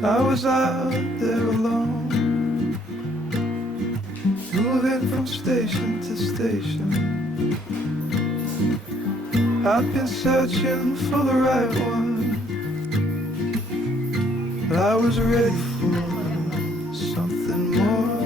I was out there alone, moving from station to station. I've been searching for the right one, but I was ready for something more.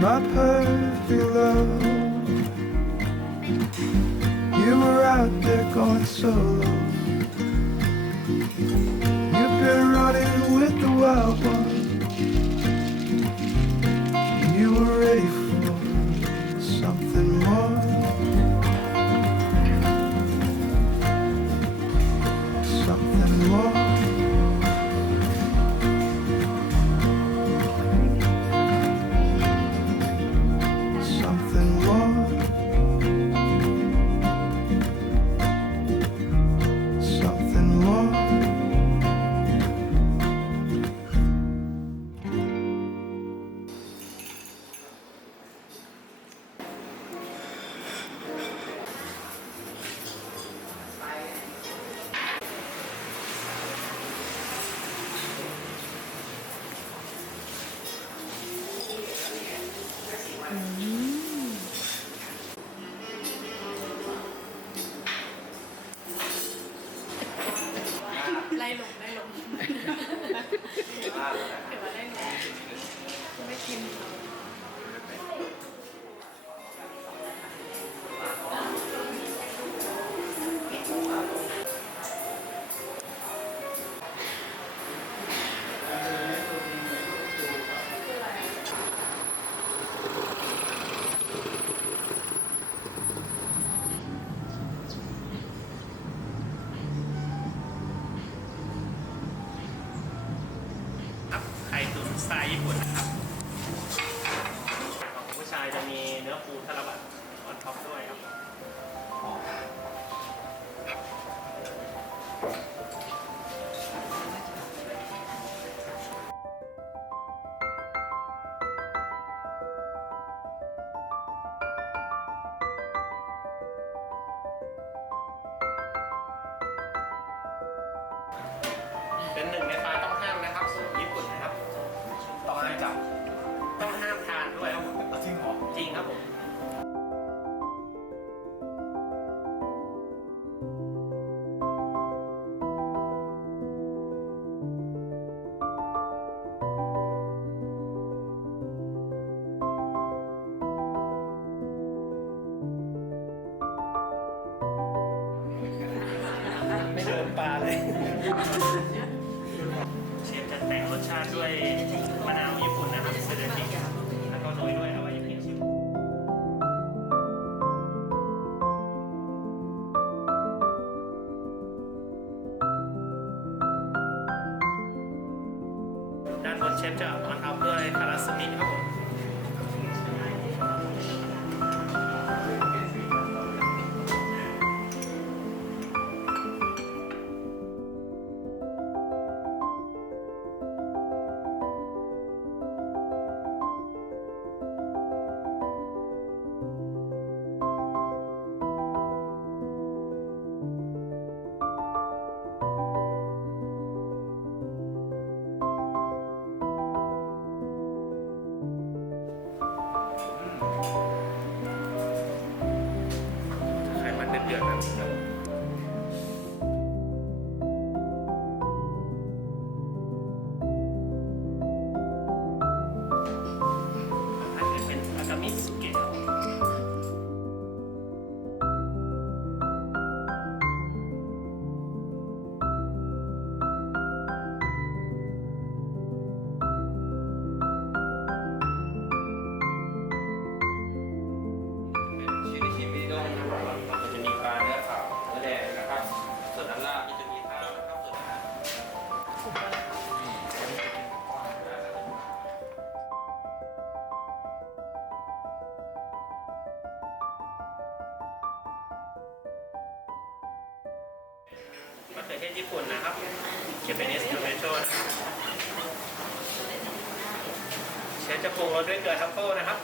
My perfect love. You were out there going solo. ปลาเลย เชฟจะแต่งรสชาติด้วยมะนาวญี่ปุ่นนะครับเซเลติกแล้วก็โรยด้วยอวัยวะชิมด้านบนเชฟจะออนท็อปด้วยคาราสมิครับผม อดๆแบบนี้ครับ มะเขือเทศญี่ปุ่นนะครับเจแปนิสโทเมโต้นะครับเชฟจะปรุงรสด้วยเกลือทัฟเฟิลนะครับ